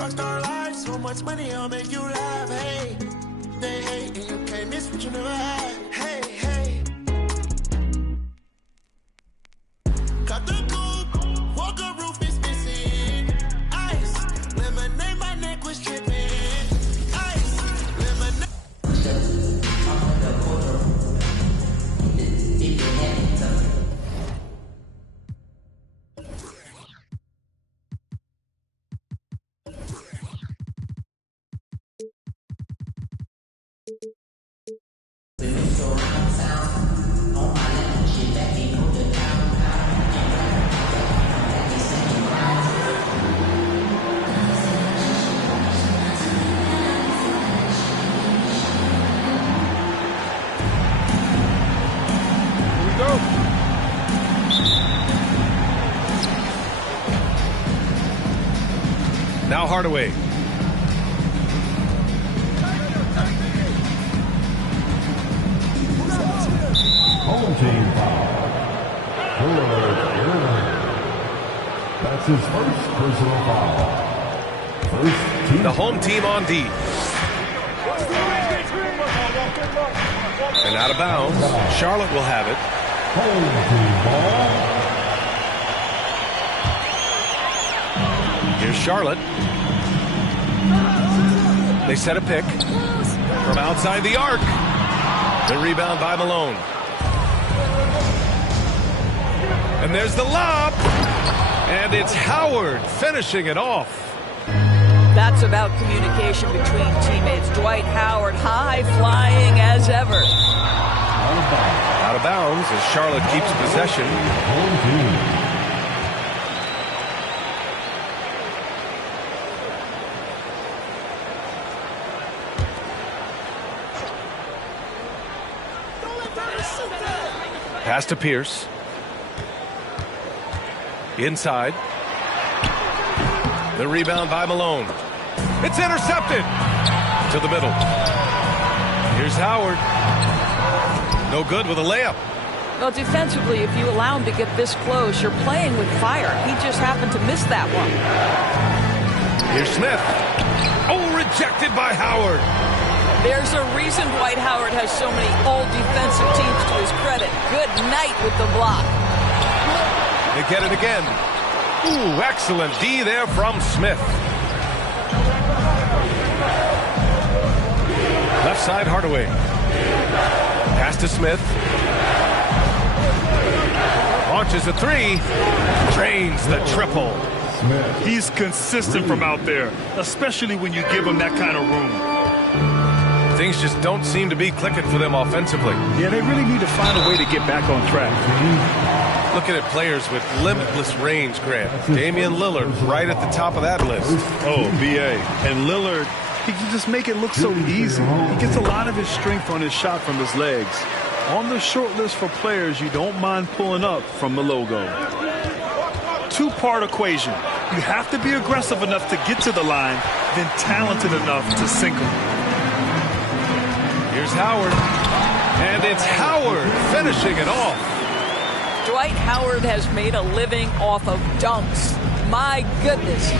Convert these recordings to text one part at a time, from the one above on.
Rockstar life, so much money, I'll make you laugh. Hey, they hate, and you can't miss what you never had. Hey, hey. Cut the coupe, walker roof is missing. Ice, lemonade, my neck was tripping. Ice, lemonade. Now Hardaway. Home team foul. That's his first personal foul. First team. The home team on D. And out of bounds. Charlotte will have it. Home team ball. Here's Charlotte. They set a pick from outside the arc. The rebound by Malone. And there's the lob. And it's Howard finishing it off. That's about communication between teammates. Dwight Howard high flying as ever. Out of bounds as Charlotte keeps possession. Home team. Pass to Pierce. Inside. The rebound by Malone. It's intercepted. To the middle. Here's Howard. No good with a layup. Well, defensively, if you allow him to get this close, you're playing with fire. He just happened to miss that one. Here's Smith. Oh, rejected by Howard. There's a reason Dwight Howard has so many all-defensive teams to his credit. Good night with the block. They get it again. Ooh, excellent D there from Smith. Left side, Hardaway. Pass to Smith. Launches a three. Drains the triple. He's consistent from out there, especially when you give him that kind of room. Things just don't seem to be clicking for them offensively. Yeah, they really need to find a way to get back on track. Looking at players with limitless range, Grant. Damian Lillard right at the top of that list. Oh, B.A. And Lillard, he can just make it look so easy. He gets a lot of his strength on his shot from his legs. On the short list for players you don't mind pulling up from the logo. Two-part equation. You have to be aggressive enough to get to the line, then talented enough to sink them. Here's Howard. And it's Howard finishing it off. Dwight Howard has made a living off of dunks. My goodness.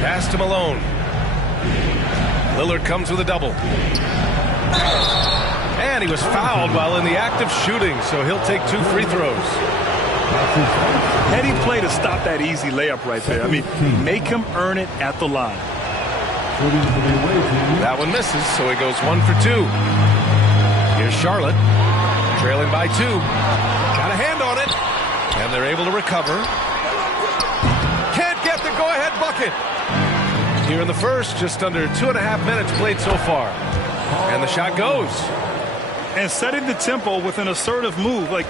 Pass to Malone. Lillard comes with a double. And he was fouled while in the act of shooting, so he'll take 2 free throws. Heady play to stop that easy layup right there. I mean, make him earn it at the line. That one misses, so he goes 1 for 2. Here's Charlotte, trailing by 2. Got a hand on it, and they're able to recover. Can't get the go-ahead bucket. Here in the first, just under 2.5 minutes played so far. And the shot goes. And setting the tempo with an assertive move. Like,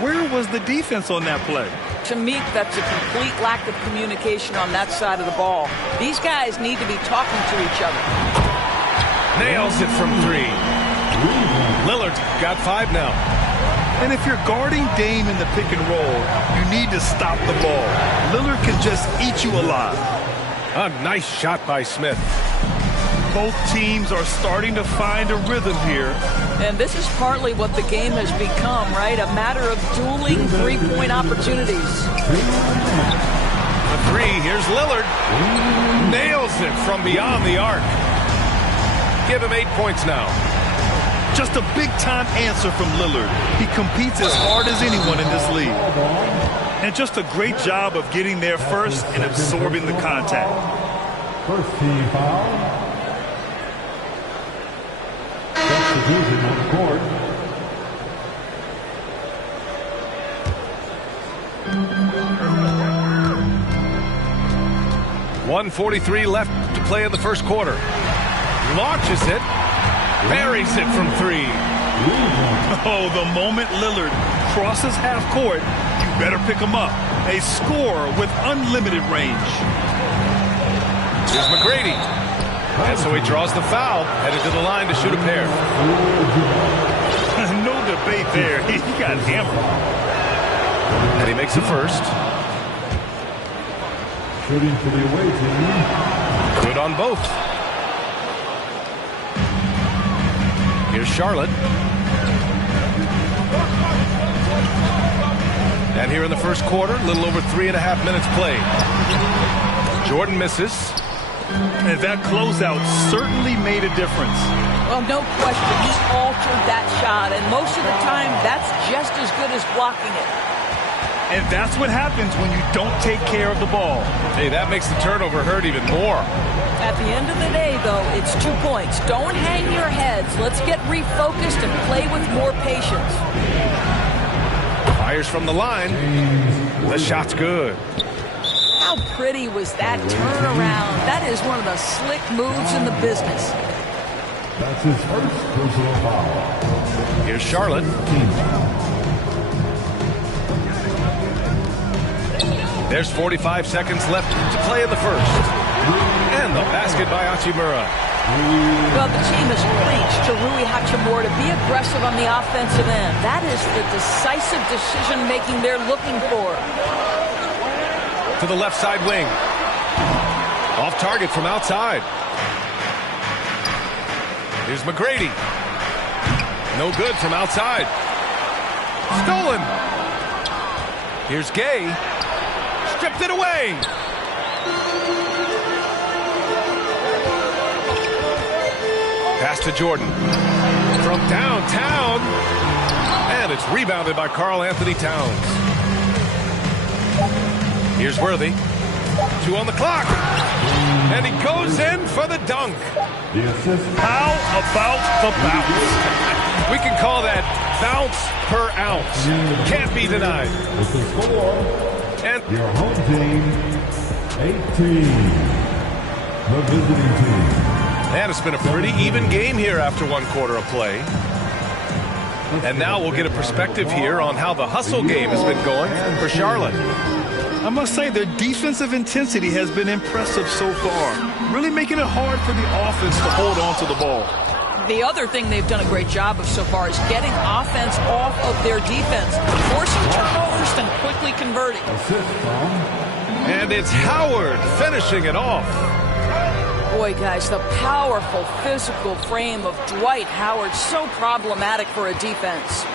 where was the defense on that play? To me, that's a complete lack of communication on that side of the ball. These guys need to be talking to each other. Nails it from 3. Lillard got 5 now. And if you're guarding Dame in the pick and roll, you need to stop the ball. Lillard can just eat you alive. A nice shot by Smith. Both teams are starting to find a rhythm here. And this is partly what the game has become, right? A matter of dueling three-point opportunities. The three, here's Lillard. Nails it from beyond the arc. Give him 8 points now. Just a big-time answer from Lillard. He competes as hard as anyone in this league. And just a great job of getting there first and absorbing the contact. First team foul. Substitution on the court. 1:43 left to play in the first quarter. Launches it. Buries it from three. Oh, the moment Lillard crosses half court, you better pick him up. A scorer with unlimited range. Here's McGrady. And so he draws the foul, headed to the line to shoot a pair. No debate there. He got hammered. And he makes the first. Shooting for the away team. Good on both. Here's Charlotte. And here in the first quarter, a little over 3.5 minutes played. Jordan misses. And that closeout certainly made a difference. Well, no question, he altered that shot, and most of the time, that's just as good as blocking it. And that's what happens when you don't take care of the ball. Hey, that makes the turnover hurt even more. At the end of the day, though, it's 2 points. Don't hang your heads. Let's get refocused and play with more patience. Fires from the line. The shot's good. How pretty was that turnaround? That is one of the slick moves in the business. That's his first personal foul. Here's Charlotte. Team foul. There's 45 seconds left to play in the first. And the basket by Hachimura. Well, the team has preached to Rui Hachimura to be aggressive on the offensive end. That is the decisive decision-making they're looking for. To the left side wing. Off target from outside. Here's McGrady. No good from outside. Stolen. Here's Gay. Stripped it away. Pass to Jordan. From downtown. And it's rebounded by Karl Anthony Towns. Here's Worthy. 2 on the clock. And he goes in for the dunk. The assist. How about the bounce? We can call that bounce per ounce. Can't be denied. With the score. And Your home team, 18. The visiting team. And it's been a pretty even game here after 1 quarter of play. And now we'll get a perspective here on how the hustle game has been going for Charlotte. I must say their defensive intensity has been impressive so far. Really making it hard for the offense to hold on to the ball. The other thing they've done a great job of so far is getting offense off of their defense, forcing turnovers and quickly converting. Assist from. And it's Howard finishing it off. Boy, guys, the powerful physical frame of Dwight Howard, so problematic for a defense.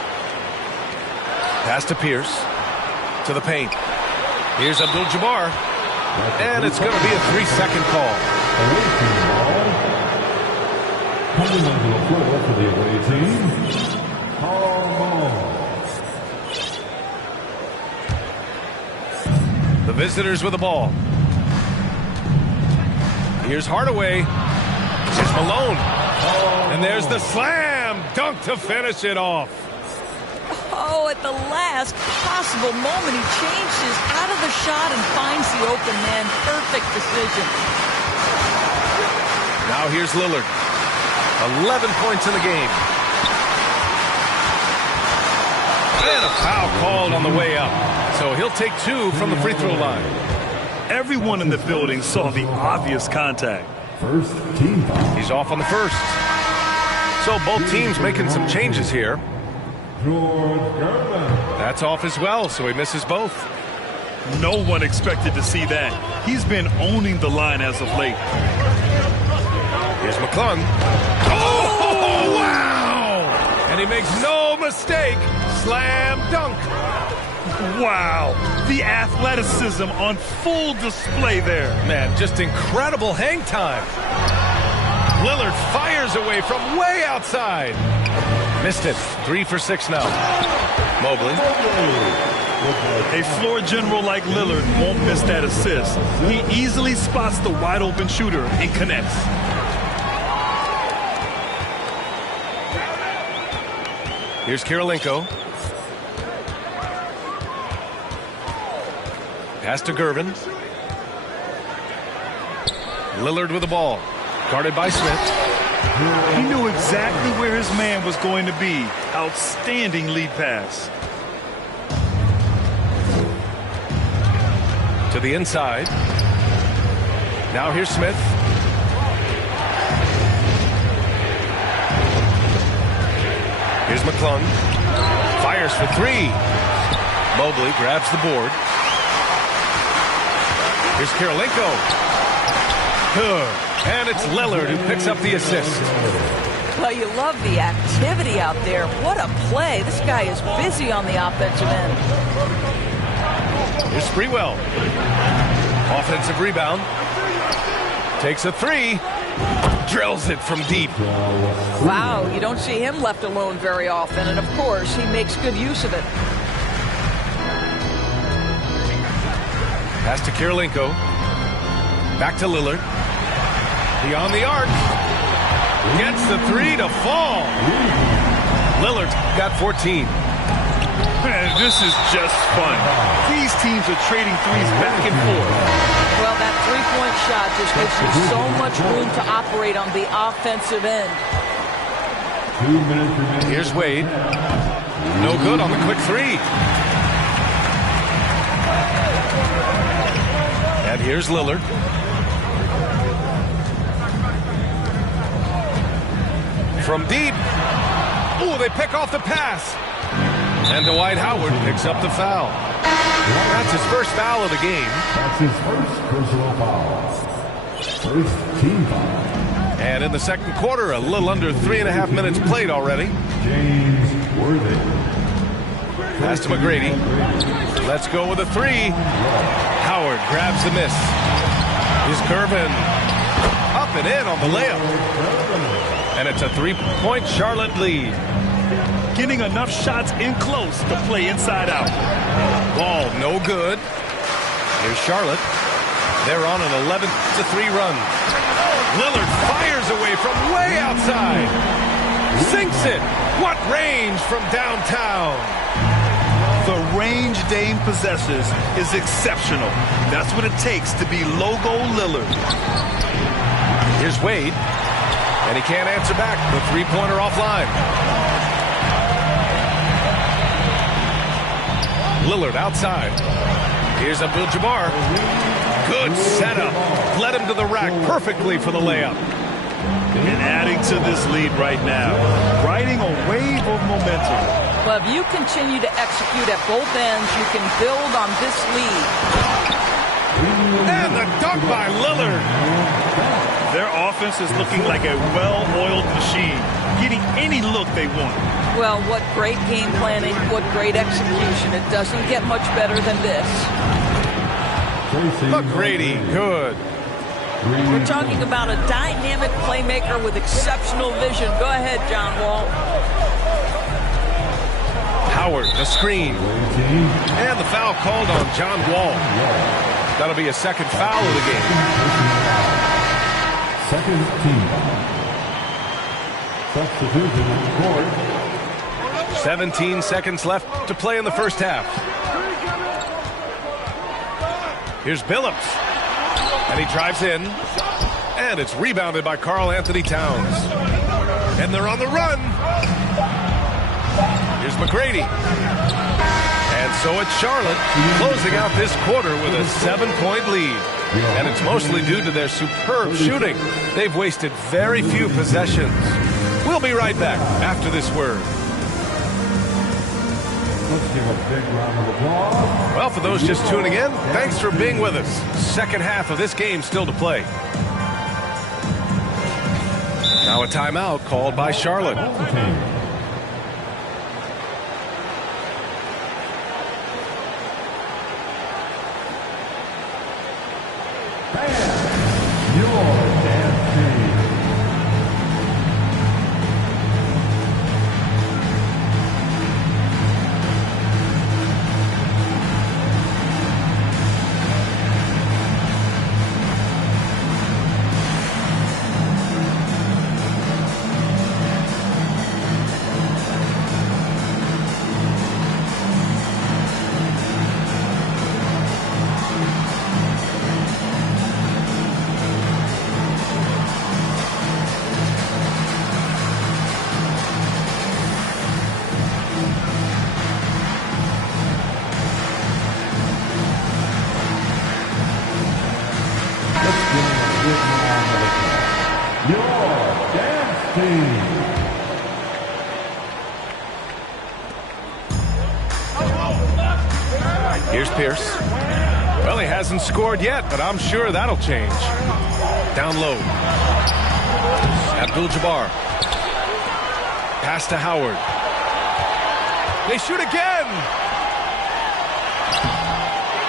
Pass to Pierce. To the paint. Here's Abdul-Jabbar. And it's going to be a 3-second call. Away team ball. Coming onto the floor for the away team. Karl Malone. The visitors with the ball. Here's Hardaway. Here's Malone. And there's the slam dunk to finish it off. Oh, at the last possible moment, he changes out of the shot and finds the open man. Perfect decision. Now here's Lillard. 11 points in the game. And a foul called on the way up. So he'll take 2 from the free throw line. Everyone in the building saw the obvious contact. First team foul. He's off on the first. So both teams making some changes here. George Gervin. That's off as well, so he misses both. No one expected to see that. He's been owning the line as of late. Here's McClung. Oh, wow! And he makes no mistake. Slam dunk. Wow, the athleticism on full display there. Man, just incredible hang time. Lillard fires away from way outside. Missed it. 3 for 6 now. Mobley. A floor general like Lillard won't miss that assist. He easily spots the wide open shooter and connects. Here's Kirilenko. Pass to Gervin. Lillard with the ball. Guarded by Smith. He knew exactly where his man was going to be. Outstanding lead pass. To the inside. Now here's Smith. Here's McClung. Fires for 3. Mobley grabs the board. Here's Kirilenko. Good. And it's Lillard who picks up the assist. Well, you love the activity out there. What a play. This guy is busy on the offensive end. Here's Sprewell. Offensive rebound. Takes a 3. Drills it from deep. Wow, you don't see him left alone very often. And, of course, he makes good use of it. Pass to Kirilenko. Back to Lillard. Beyond the arc. Gets the 3 to fall. Lillard's got 14. Man, this is just fun. These teams are trading threes back and forth. Well, that three-point shot just gives you so much room to operate on the offensive end. 2 minutes remaining. Here's Wade. No good on the quick 3. And here's Lillard. From deep. Ooh, they pick off the pass. And Dwight Howard picks up the foul. That's his first foul of the game. That's his first personal foul. First team foul. And in the second quarter, a little under 3.5 minutes played already. James Worthy. Pass to McGrady. Let's go with a 3. Howard grabs the miss. Here's Gervin. Up and in on the layup. And it's a 3-point Charlotte lead. Getting enough shots in close to play inside out. Ball no good. Here's Charlotte. They're on an 11-3 run. Lillard fires away from way outside. Sinks it. What range from downtown. The range Dame possesses is exceptional. That's what it takes to be logo Lillard. Here's Wade. And he can't answer back. The three-pointer offline. Lillard outside. Here's Abdul-Jabbar. Good setup. Led him to the rack perfectly for the layup. And adding to this lead right now. Riding a wave of momentum. Well, if you continue to execute at both ends, you can build on this lead. And the dunk by Lillard. Their offense is looking like a well-oiled machine, getting any look they want. Well, what great game planning, what great execution. It doesn't get much better than this. McGrady, good. We're talking about a dynamic playmaker with exceptional vision. Go ahead, John Wall. Howard, the screen. And the foul called on John Wall. That'll be a second foul of the game. Second team foul. Substitution on the court. 17 seconds left to play in the first half. Here's Billups. And he drives in. And it's rebounded by Karl Anthony Towns. And they're on the run. Here's McGrady. And so it's Charlotte closing out this quarter with a 7-point lead. And it's mostly due to their superb shooting. They've wasted very few possessions. We'll be right back after this word. Let's give a big round of applause. Well, for those just tuning in, thanks for being with us. Second half of this game still to play. Now a timeout called by Charlotte. And your dance team. Here's Pierce. Well, he hasn't scored yet, but I'm sure that'll change. Down low. Abdul-Jabbar. Pass to Howard. They shoot again.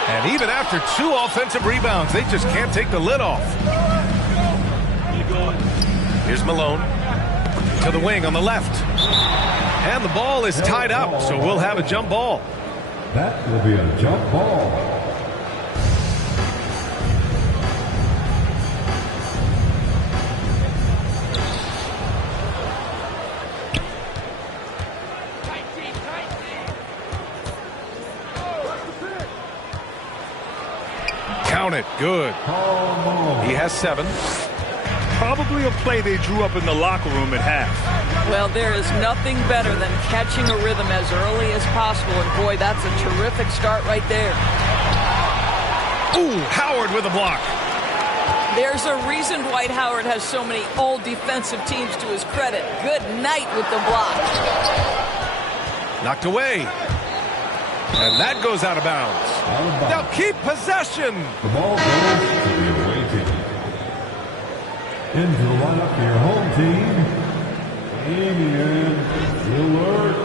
And even after 2 offensive rebounds, they just can't take the lid off. Here's Malone. To the wing on the left. And the ball is tied up, so we'll have a jump ball. That will be a jump ball. Count it. Good. He has 7. Probably a play they drew up in the locker room at half. Well, there is nothing better than catching a rhythm as early as possible, and boy, that's a terrific start right there. Ooh, Howard with a block. There's a reason Dwight Howard has so many all defensive teams to his credit. Good night with the block. Knocked away. And that goes out of bounds. Now keep possession. The ball goes to the away team. Into the lineup for your home team, Damian Lillard.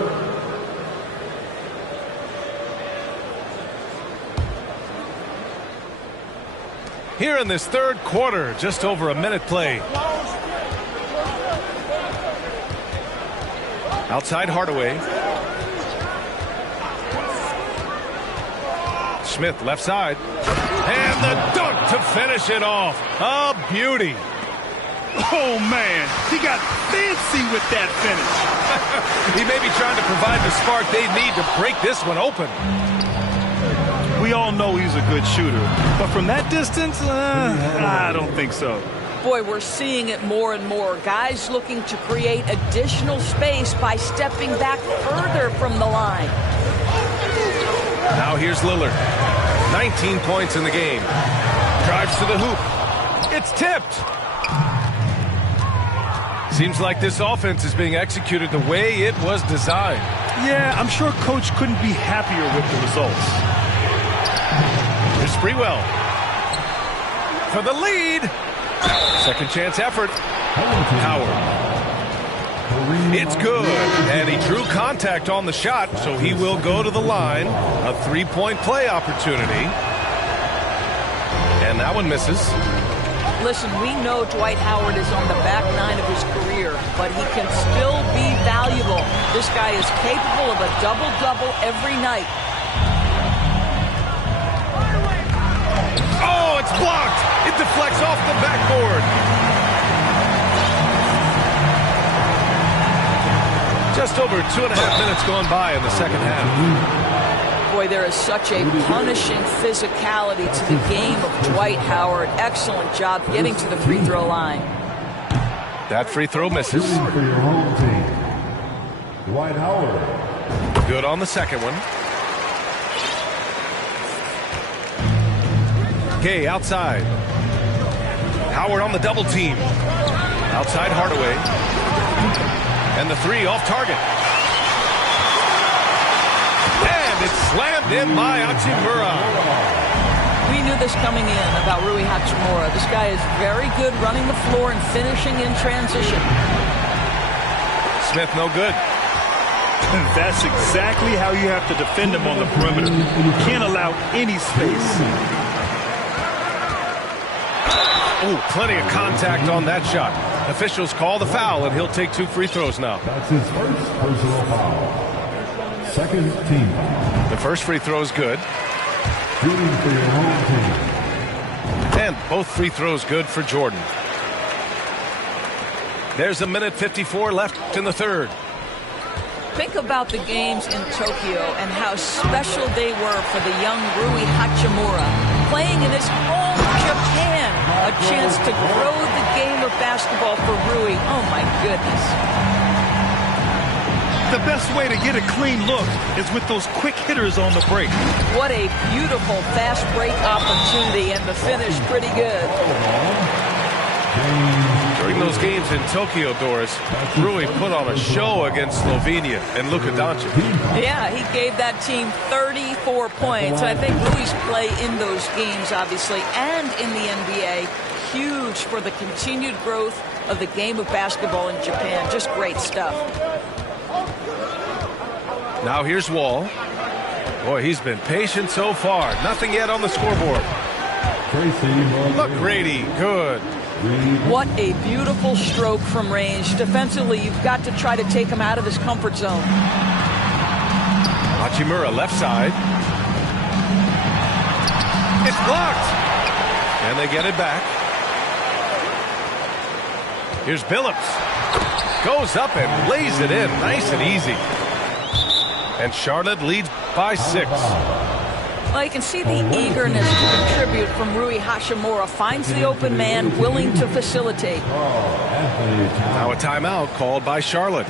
Here in this third quarter, just over a minute play. Outside Hardaway. Smith left side. And the dunk to finish it off. A beauty. Oh, man, he got fancy with that finish. He may be trying to provide the spark they need to break this one open. We all know he's a good shooter, but from that distance, I don't think so. Boy, we're seeing it more and more. Guys looking to create additional space by stepping back further from the line. Now here's Lillard. 19 points in the game. Drives to the hoop. It's tipped. Seems like this offense is being executed the way it was designed. Yeah, I'm sure Coach couldn't be happier with the results. Here's Sprewell. For the lead. Second chance effort. Howard. It's good. And he drew contact on the shot, so he will go to the line. A 3-point play opportunity. And that one misses. Listen, we know Dwight Howard is on the back nine of his career, but he can still be valuable. This guy is capable of a double-double every night. Oh, it's blocked. It deflects off the backboard. Just over 2.5 minutes gone by in the second half. Boy, there is such a punishing physicality to the game of Dwight Howard. Excellent job getting to the free throw line. That free throw misses. For your home team, Dwight Howard. Good on the second one. Gay outside. Howard on the double team. Outside Hardaway. And the three off target. And it's slammed in by Hachimura. We knew this coming in about Rui Hachimura. This guy is very good running the floor and finishing in transition. Smith no good. That's exactly how you have to defend him on the perimeter. You can't allow any space. Oh, plenty of contact on that shot. Officials call the foul, and he'll take 2 free throws now. That's his first personal foul. Second team foul. The first free throw is good. Shooting for your home team. And both free throws good for Jordan. There's 1:54 left in the third. Think about the games in Tokyo and how special they were for the young Rui Hachimura. Playing in his home Japan, a chance to grow the game of basketball for Rui. Oh my goodness. The best way to get a clean look is with those quick hitters on the break. What a beautiful fast break opportunity, and the finish pretty good. During those games in Tokyo, Doris, Rui put on a show against Slovenia and Luka Doncic. Yeah, he gave that team 34 points. I think Rui's play in those games, obviously, and in the NBA, huge for the continued growth of the game of basketball in Japan. Just great stuff. Now here's Wall. Boy, he's been patient so far. Nothing yet on the scoreboard. McGrady, good. What a beautiful stroke from range. Defensively, you've got to try to take him out of his comfort zone. Hachimura left side. It's blocked. And they get it back. Here's Billups. Goes up and lays it in. Nice and easy. And Charlotte leads by 6. Well, you can see the eagerness to contribute from Rui Hachimura. Finds the open man, willing to facilitate. Now a timeout called by Charlotte.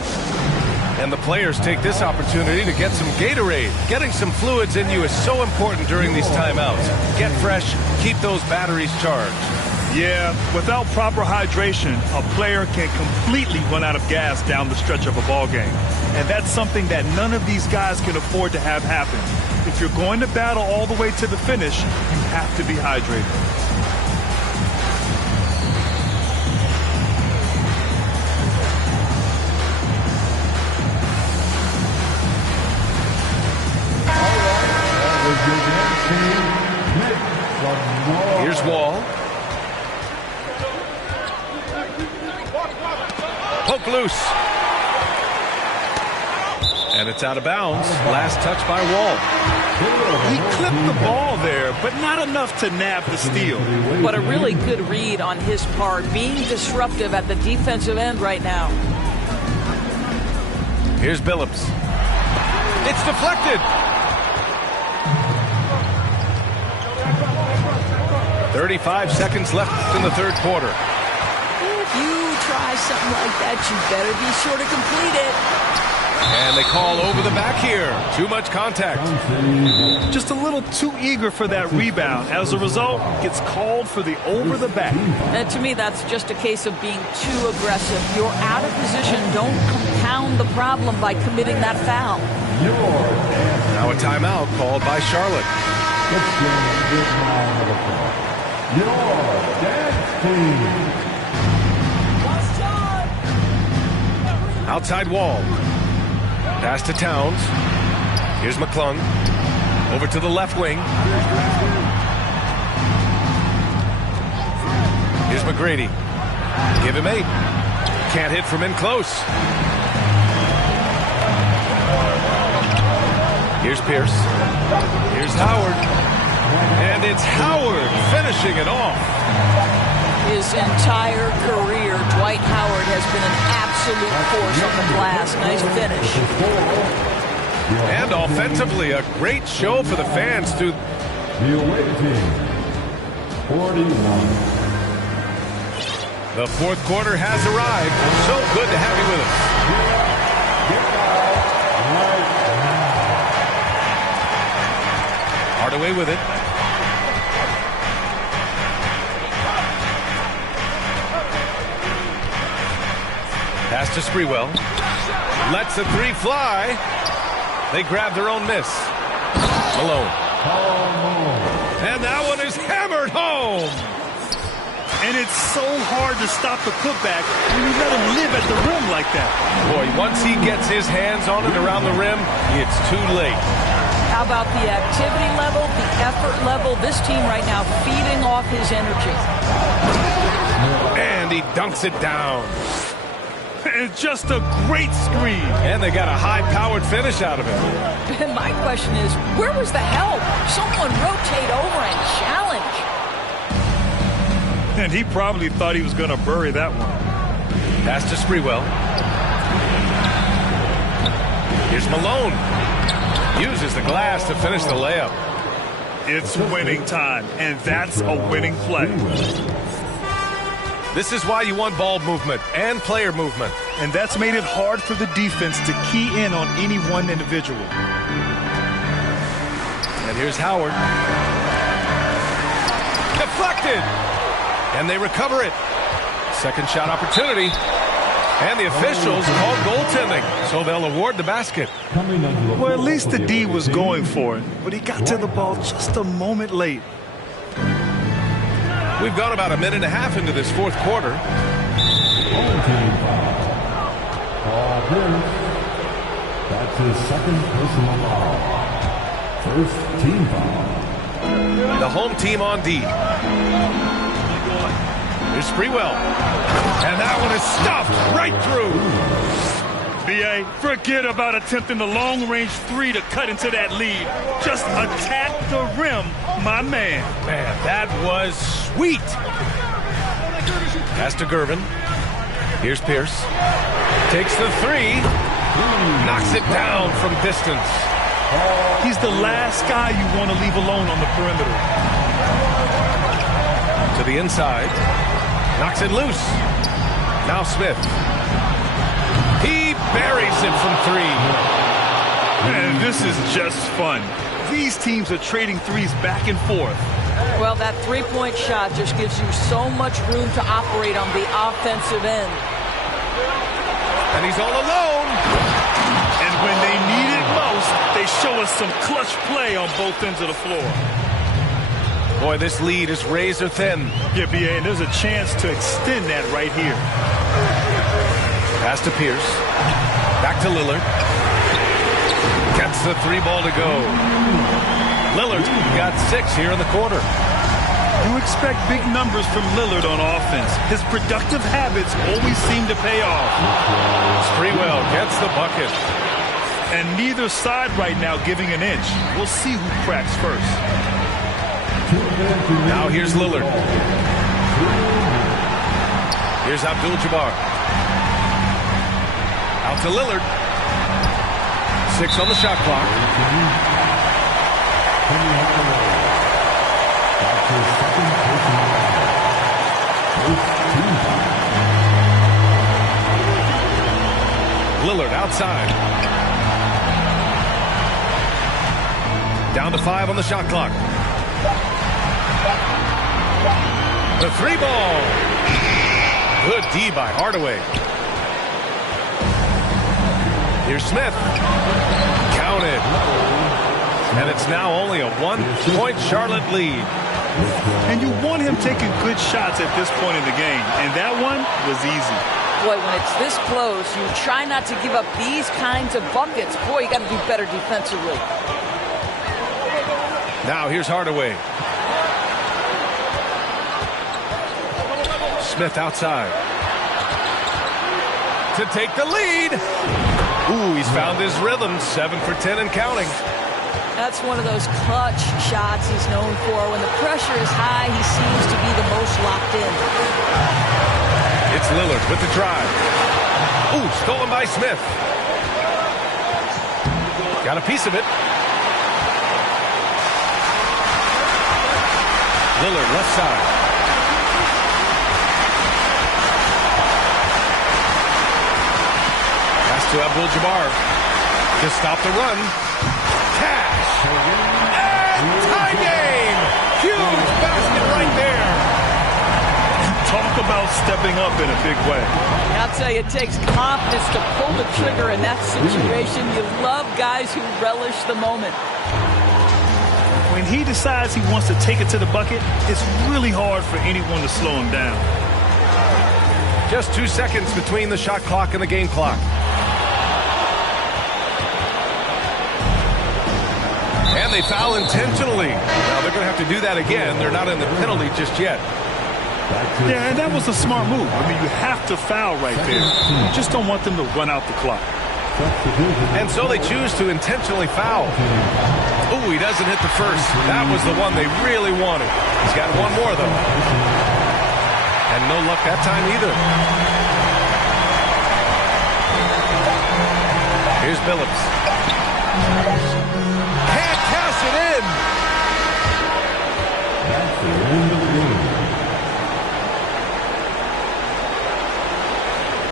And the players take this opportunity to get some Gatorade. Getting some fluids in you is so important during these timeouts. Get fresh, keep those batteries charged. Yeah, without proper hydration, a player can completely run out of gas down the stretch of a ball game. And that's something that none of these guys can afford to have happen. If you're going to battle all the way to the finish, you have to be hydrated. Here's Wall. Poke loose. And it's out of bounds. Last touch by Wall. He clipped the ball there, but not enough to nab the steal. What a really good read on his part, being disruptive at the defensive end right now. Here's Billups. It's deflected. 35 seconds left in the third quarter. If you try something like that, you better be sure to complete it. And they call over the back here. Too much contact. Just a little too eager for that rebound. As a result, gets called for the over the back. And to me, that's just a case of being too aggressive. You're out of position. Don't compound the problem by committing that foul. Now a timeout called by Charlotte. Outside Wall. Pass to Towns. Here's McClung. Over to the left wing. Here's McGrady. Give him 8. Can't hit from in close. Here's Pierce. Here's Howard. And it's Howard finishing it off. His entire career, Dwight Howard has been an absolute force on the glass. Nice finish. And offensively, a great show for the fans through The away team, 41. the fourth quarter has arrived. So good to have you with us. Hardaway with it. Pass to Sprewell. Lets the 3 fly. They grab their own miss. Malone. And that one is hammered home. And it's so hard to stop the putback when you let him live at the rim like that. Boy, once he gets his hands on it around the rim, it's too late. How about the activity level, the effort level? This team right now feeding off his energy. And he dunks it down. It's just a great screen. And they got a high-powered finish out of it. And my question is, where was the help? Someone rotate over and challenge. And he probably thought he was going to bury that one. Pass to Sprewell. Here's Malone. Uses the glass to finish the layup. It's winning time, and that's a winning play. This is why you want ball movement and player movement. And that's made it hard for the defense to key in on any one individual. And here's Howard. Deflected. And they recover it. Second shot opportunity. And the officials called goaltending, so they'll award the basket. Well, at least the D was going for it, but he got to the ball just a moment late. We've gone about a minute and a half into this fourth quarter. That's his second personal foul. First team foul. The home team on D. Here's Sprewell. And that one is stuffed right through. B.A., forget about attempting the long-range three to cut into that lead. Just attack the rim, my man. Man, that was sweet. Pass to Gervin. Here's Pierce. Takes the three. Knocks it down from distance. He's the last guy you want to leave alone on the perimeter. To the inside. Knocks it loose. Now Smith. He buries it from three. Man, this is just fun. These teams are trading threes back and forth. Well, that three-point shot just gives you so much room to operate on the offensive end. And he's all alone. And when they need it most, they show us some clutch play on both ends of the floor. Boy, this lead is razor thin. Yeah, B.A., and there's a chance to extend that right here. Pass to Pierce. Back to Lillard. Gets the three ball to go. Lillard got 6 here in the quarter. You expect big numbers from Lillard on offense. His productive habits always seem to pay off. Sprewell gets the bucket. And neither side right now giving an inch. We'll see who cracks first. Now here's Lillard. Here's Abdul-Jabbar. Out to Lillard. 6 on the shot clock. Lillard outside. Down to 5 on the shot clock. The three ball. Good D by Hardaway. Here's Smith. Counted. And it's now only a 1-point Charlotte lead. And you want him taking good shots at this point in the game. And that one was easy. Boy, when it's this close, you try not to give up these kinds of buckets. Boy, you got to do better defensively. Now here's Hardaway. Smith outside. To take the lead. Ooh, he's found his rhythm. 7 for 10 and counting. That's one of those clutch shots he's known for. When the pressure is high, he seems to be the most locked in. It's Lillard with the drive. Ooh, stolen by Smith. Got a piece of it. Lillard left side. Pass to Abdul-Jabbar to stop the run. Cash. And tie game. Huge basket right there. Talk about stepping up in a big way. I'll tell you, it takes confidence to pull the trigger in that situation. You love guys who relish the moment. When he decides he wants to take it to the bucket, it's really hard for anyone to slow him down. Just 2 seconds between the shot clock and the game clock. And they foul intentionally. Now they're going to have to do that again. They're not in the penalty just yet. Yeah, and that was a smart move. I mean, you have to foul right there. You just don't want them to run out the clock. And so they choose to intentionally foul. Oh, he doesn't hit the first. That was the one they really wanted. He's got one more, though. And no luck that time either. Here's Billups.